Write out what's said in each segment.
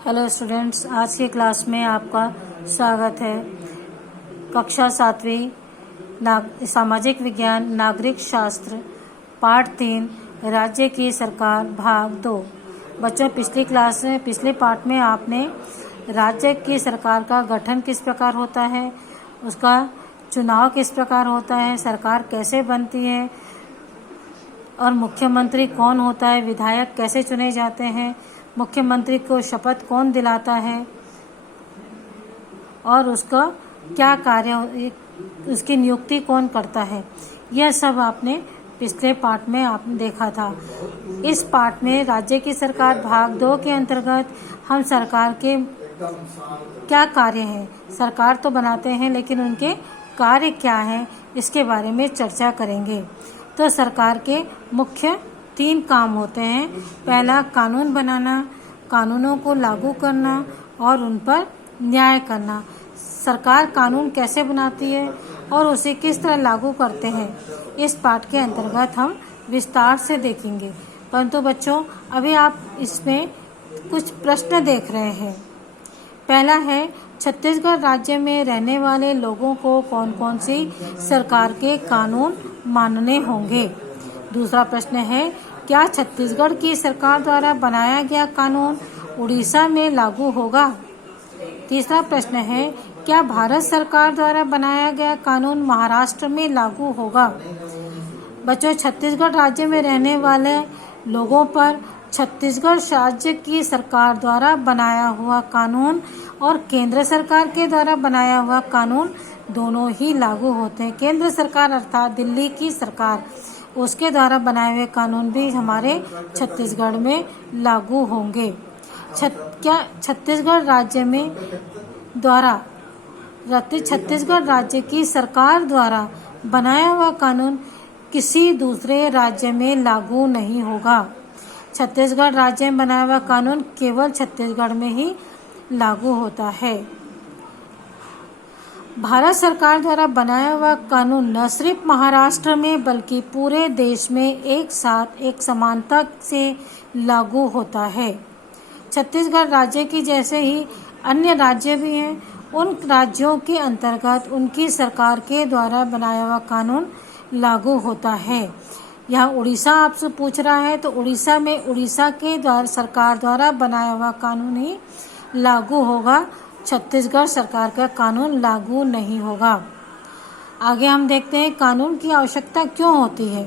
Hello students, आज की class में आपका स्वागत है। कक्षा 7वीं सामाजिक विज्ञान नागरिक शास्त्र पार्ट 3 राज्य की सरकार भाग 2। बच्चों, पिछले पार्ट में आपने राज्य की सरकार का गठन किस प्रकार होता है, उसका चुनाव किस प्रकार होता है, सरकार कैसे बनती है और मुख्यमंत्री कौन होता है, विधायक कैसे चुने जाते हैं, मुख्यमंत्री को शपथ कौन दिलाता है और उसका क्या कार्य, उसकी नियुक्ति कौन करता है, यह सब आपने पिछले पार्ट में आपने देखा था। इस पार्ट में राज्य की सरकार भाग 2 के अंतर्गत हम सरकार के क्या कार्य हैं, सरकार तो बनाते हैं लेकिन उनके कार्य क्या हैं, इसके बारे में चर्चा करेंगे। तो सरकार के मुख्य 3 काम होते हैं। पहला, कानून बनाना, कानूनों को लागू करना और उन पर न्याय करना। सरकार कानून कैसे बनाती है और उसे किस तरह लागू करते हैं, इस पाठ के अंतर्गत हम विस्तार से देखेंगे। परंतु बच्चों, अभी आप इसमें कुछ प्रश्न देख रहे हैं। पहला है, छत्तीसगढ़ राज्य में रहने वाले लोगों को कौन कौन सी सरकार के कानून मानने होंगे। दूसरा प्रश्न है, क्या छत्तीसगढ़ की सरकार द्वारा बनाया गया कानून उड़ीसा में लागू होगा। तीसरा प्रश्न है, क्या भारत सरकार द्वारा बनाया गया कानून महाराष्ट्र में लागू होगा। बच्चों, छत्तीसगढ़ राज्य में रहने वाले लोगों पर छत्तीसगढ़ राज्य की सरकार द्वारा बनाया हुआ कानून और केंद्र सरकार के द्वारा बनाया हुआ कानून दोनों ही लागू होते हैं। केंद्र सरकार अर्थात दिल्ली की सरकार, उसके द्वारा बनाए हुए कानून भी हमारे छत्तीसगढ़ में लागू होंगे। क्या छत्तीसगढ़ राज्य की सरकार द्वारा बनाया हुआ कानून किसी दूसरे राज्य में लागू नहीं होगा। छत्तीसगढ़ राज्य में बनाया हुआ कानून केवल छत्तीसगढ़ में ही लागू होता है। भारत सरकार द्वारा बनाया हुआ कानून न सिर्फ महाराष्ट्र में बल्कि पूरे देश में एक साथ एक समानता से लागू होता है। छत्तीसगढ़ राज्य की जैसे ही अन्य राज्य भी हैं, उन राज्यों के अंतर्गत उनकी सरकार के द्वारा बनाया हुआ कानून लागू होता है। यहाँ उड़ीसा आपसे पूछ रहा है तो उड़ीसा में उड़ीसा के द्वारा सरकार द्वारा बनाया हुआ कानून ही लागू होगा, छत्तीसगढ़ सरकार का कानून लागू नहीं होगा। आगे हम देखते हैं, कानून की आवश्यकता क्यों होती है,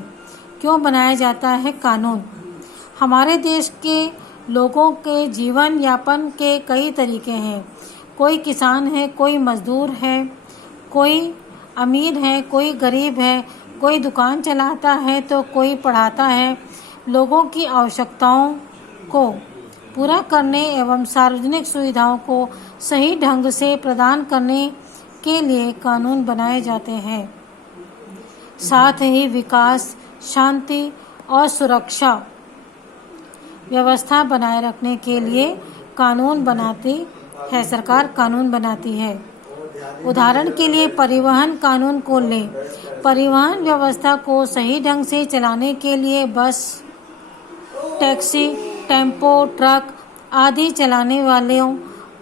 क्यों बनाया जाता है कानून। हमारे देश के लोगों के जीवन यापन के कई तरीके हैं। कोई किसान है, कोई मजदूर है, कोई अमीर है, कोई गरीब है, कोई दुकान चलाता है तो कोई पढ़ाता है। लोगों की आवश्यकताओं को पूरा करने एवं सार्वजनिक सुविधाओं को सही ढंग से प्रदान करने के लिए कानून बनाए जाते हैं। साथ ही विकास, शांति और सुरक्षा व्यवस्था बनाए रखने के लिए कानून बनाती है, सरकार कानून बनाती है। उदाहरण के लिए परिवहन कानून को लें। परिवहन व्यवस्था को सही ढंग से चलाने के लिए बस, टैक्सी, टेम्पो, ट्रक आदि चलाने वालों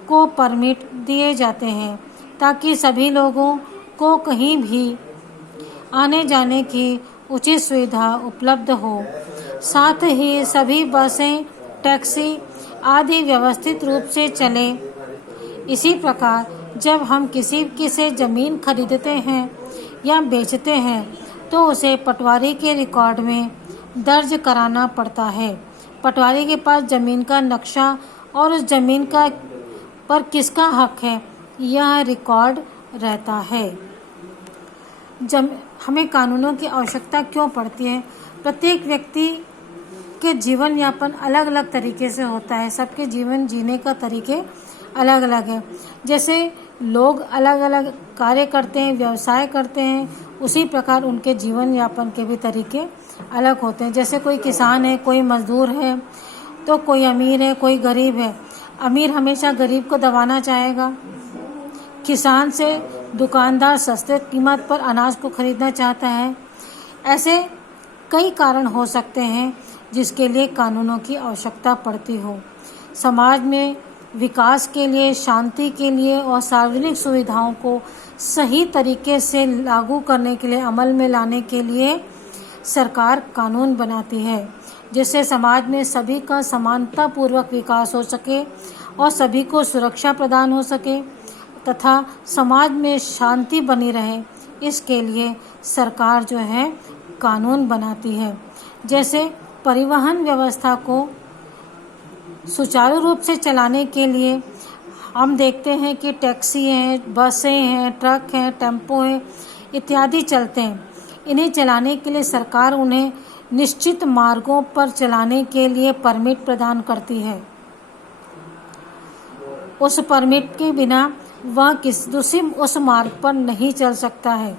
को परमिट दिए जाते हैं ताकि सभी लोगों को कहीं भी आने जाने की उचित सुविधा उपलब्ध हो। साथ ही सभी बसें, टैक्सी आदि व्यवस्थित रूप से चलें। इसी प्रकार जब हम किसी से ज़मीन खरीदते हैं या बेचते हैं तो उसे पटवारी के रिकॉर्ड में दर्ज कराना पड़ता है। पटवारी के पास ज़मीन का नक्शा और उस ज़मीन का पर किसका हक है, यह रिकॉर्ड रहता है। हमें कानूनों की आवश्यकता क्यों पड़ती है। प्रत्येक व्यक्ति के जीवन यापन अलग अलग तरीके से होता है, सबके जीवन जीने का तरीके अलग अलग है। जैसे लोग अलग अलग कार्य करते हैं, व्यवसाय करते हैं, उसी प्रकार उनके जीवन यापन के भी तरीके अलग होते हैं। जैसे कोई किसान है, कोई मजदूर है, तो कोई अमीर है, कोई गरीब है। अमीर हमेशा गरीब को दबाना चाहेगा। किसान से दुकानदार सस्ते कीमत पर अनाज को खरीदना चाहता है। ऐसे कई कारण हो सकते हैं जिसके लिए कानूनों की आवश्यकता पड़ती हो। समाज में विकास के लिए, शांति के लिए और सार्वजनिक सुविधाओं को सही तरीके से लागू करने के लिए, अमल में लाने के लिए सरकार कानून बनाती है, जिससे समाज में सभी का समानतापूर्वक विकास हो सके और सभी को सुरक्षा प्रदान हो सके तथा समाज में शांति बनी रहे। इसके लिए सरकार जो है कानून बनाती है। जैसे परिवहन व्यवस्था को सुचारू रूप से चलाने के लिए हम देखते हैं कि टैक्सी हैं, बसें हैं, ट्रक हैं, टेम्पो हैं इत्यादि चलते हैं। इन्हें चलाने के लिए सरकार उन्हें निश्चित मार्गों पर चलाने के लिए परमिट प्रदान करती है। उस परमिट के बिना वह दूसरे उस मार्ग पर नहीं चल सकता है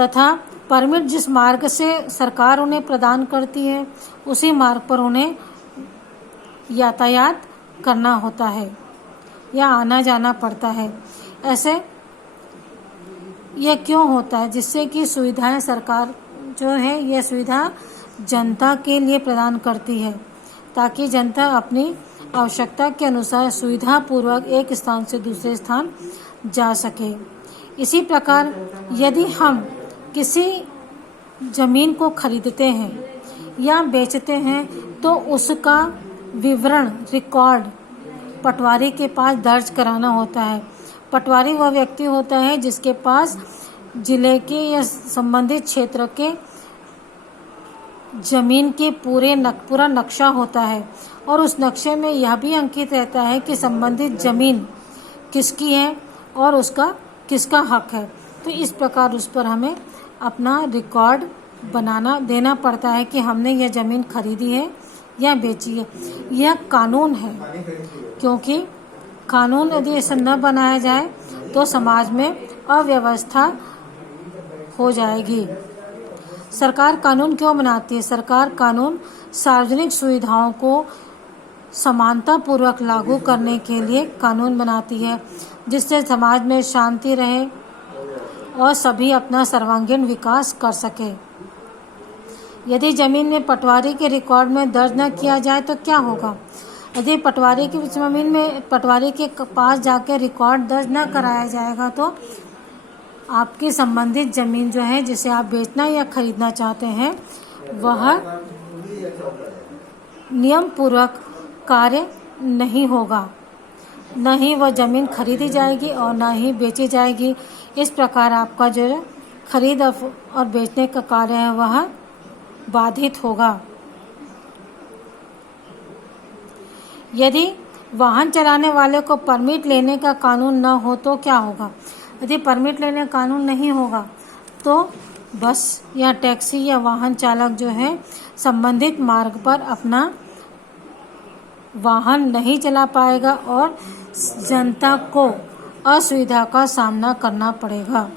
तथा परमिट जिस मार्ग से सरकार उन्हें प्रदान करती है उसी मार्ग पर उन्हें यातायात करना होता है या आना जाना पड़ता है। ऐसे यह क्यों होता है? जिससे कि सुविधाएं सरकार जो है यह सुविधा जनता के लिए प्रदान करती है ताकि जनता अपनी आवश्यकता के अनुसार सुविधापूर्वक एक स्थान से दूसरे स्थान जा सके। इसी प्रकार यदि हम किसी जमीन को खरीदते हैं या बेचते हैं तो उसका विवरण, रिकॉर्ड पटवारी के पास दर्ज कराना होता है। पटवारी वह व्यक्ति होता है जिसके पास जिले के या संबंधित क्षेत्र के जमीन के पूरा नक्शा होता है और उस नक्शे में यह भी अंकित रहता है कि संबंधित जमीन किसकी है और उसका किसका हक है। तो इस प्रकार उस पर हमें अपना रिकॉर्ड देना पड़ता है कि हमने यह ज़मीन खरीदी है या बेची है। यह कानून है, क्योंकि कानून यदि ऐसा न बनाया जाए तो समाज में अव्यवस्था हो जाएगी। सरकार कानून क्यों बनाती है? सरकार कानून सार्वजनिक सुविधाओं को समानतापूर्वक लागू करने के लिए कानून बनाती है, जिससे समाज में शांति रहे और सभी अपना सर्वांगीण विकास कर सके। यदि जमीन में पटवारी के रिकॉर्ड में दर्ज न किया जाए तो क्या होगा? यदि पटवारी की जमीन में पटवारी के पास जाकर रिकॉर्ड दर्ज न कराया जाएगा तो आपकी संबंधित जमीन जो है जिसे आप बेचना या खरीदना चाहते हैं वह नियम पूर्वक कार्य नहीं होगा, न ही वह जमीन खरीदी जाएगी और न ही बेची जाएगी। इस प्रकार आपका जो खरीद और बेचने का कार्य है वह बाधित होगा। यदि वाहन चलाने वाले को परमिट लेने का कानून न हो तो क्या होगा? यदि परमिट लेने का कानून नहीं होगा तो बस या टैक्सी या वाहन चालक जो है संबंधित मार्ग पर अपना वाहन नहीं चला पाएगा और जनता को असुविधा का सामना करना पड़ेगा।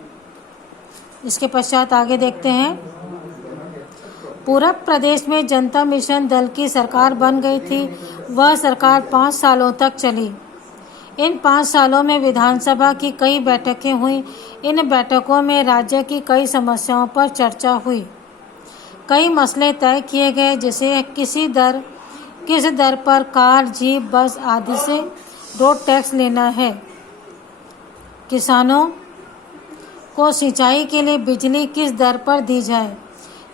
इसके पश्चात आगे देखते हैं। पूरब प्रदेश में जनता मिशन दल की सरकार बन गई थी। वह सरकार 5 सालों तक चली। इन 5 सालों में विधानसभा की कई बैठकें हुई। इन बैठकों में राज्य की कई समस्याओं पर चर्चा हुई। कई मसले तय किए गए, जैसे किस दर पर कार, जीप, बस आदि से रोड टैक्स लेना है, किसानों को सिंचाई के लिए बिजली किस दर पर दी जाए,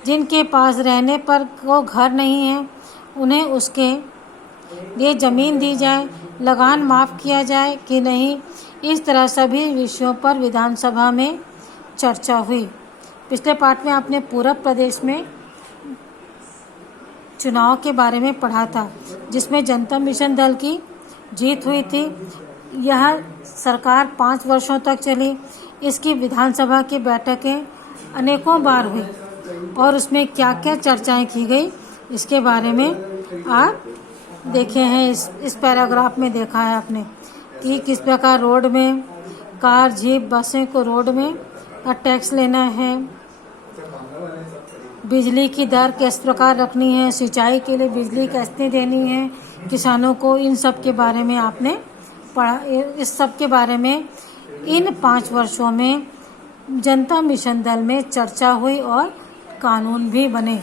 जिनके पास रहने पर को घर नहीं है उन्हें उसके लिए ज़मीन दी जाए, लगान माफ़ किया जाए कि नहीं। इस तरह सभी विषयों पर विधानसभा में चर्चा हुई। पिछले पाठ में आपने पूरब प्रदेश में चुनाव के बारे में पढ़ा था, जिसमें जनता मिशन दल की जीत हुई थी। यह सरकार 5 वर्षों तक चली। इसकी विधानसभा की बैठकें अनेकों बार हुई और उसमें क्या क्या चर्चाएं की गई इसके बारे में आप देखे हैं। इस पैराग्राफ में देखा है आपने कि किस प्रकार रोड में कार, जीप, बसें को रोड में टैक्स लेना है, बिजली की दर किस प्रकार रखनी है, सिंचाई के लिए बिजली कैसे देनी है किसानों को। इन सब के बारे में आपने पढ़ा। इस सब के बारे में इन 5 वर्षों में जनता मिशन दल में चर्चा हुई और कानून भी बने।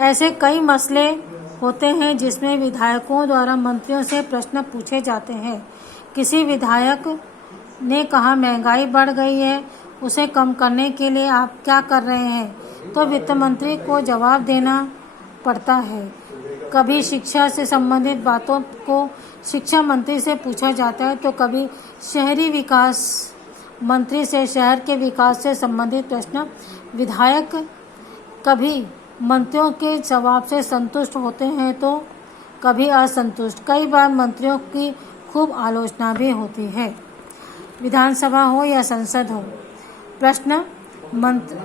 ऐसे कई मसले होते हैं जिसमें विधायकों द्वारा मंत्रियों से प्रश्न पूछे जाते हैं। किसी विधायक ने कहा महंगाई बढ़ गई है, उसे कम करने के लिए आप क्या कर रहे हैं, तो वित्त मंत्री को जवाब देना पड़ता है। कभी शिक्षा से संबंधित बातों को शिक्षा मंत्री से पूछा जाता है, तो कभी शहरी विकास मंत्री से शहर के विकास से संबंधित प्रश्न। विधायक कभी मंत्रियों के जवाब से संतुष्ट होते हैं तो कभी असंतुष्ट। कई बार मंत्रियों की खूब आलोचना भी होती है। विधानसभा हो या संसद हो, प्रश्न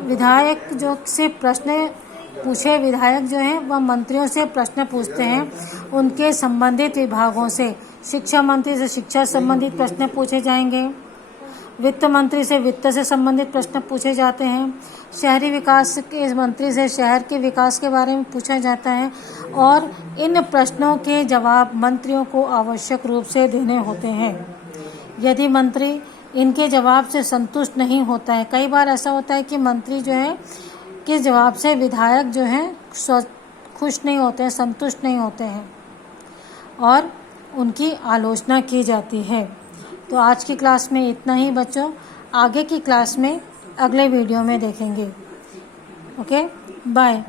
विधायक जो से प्रश्न पूछे, विधायक जो हैं वह मंत्रियों से प्रश्न पूछते हैं उनके संबंधित विभागों से। शिक्षा मंत्री से शिक्षा संबंधित प्रश्न पूछे जाएंगे, वित्त मंत्री से वित्त से संबंधित प्रश्न पूछे जाते हैं, शहरी विकास के मंत्री से शहर के विकास के बारे में पूछा जाता है और इन प्रश्नों के जवाब मंत्रियों को आवश्यक रूप से देने होते हैं। यदि मंत्री इनके जवाब से संतुष्ट नहीं होता है, कई बार ऐसा होता है कि मंत्री जो है के जवाब से विधायक जो हैं खुश नहीं होते हैं, संतुष्ट नहीं होते हैं और उनकी आलोचना की जाती है। तो आज की क्लास में इतना ही बच्चों, आगे की क्लास में अगले वीडियो में देखेंगे। Okay, bye.